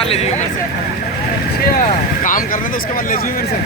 बाद ले जाइए मेरे से। काम करना तो उसके बाद ले जाइए मेरे से।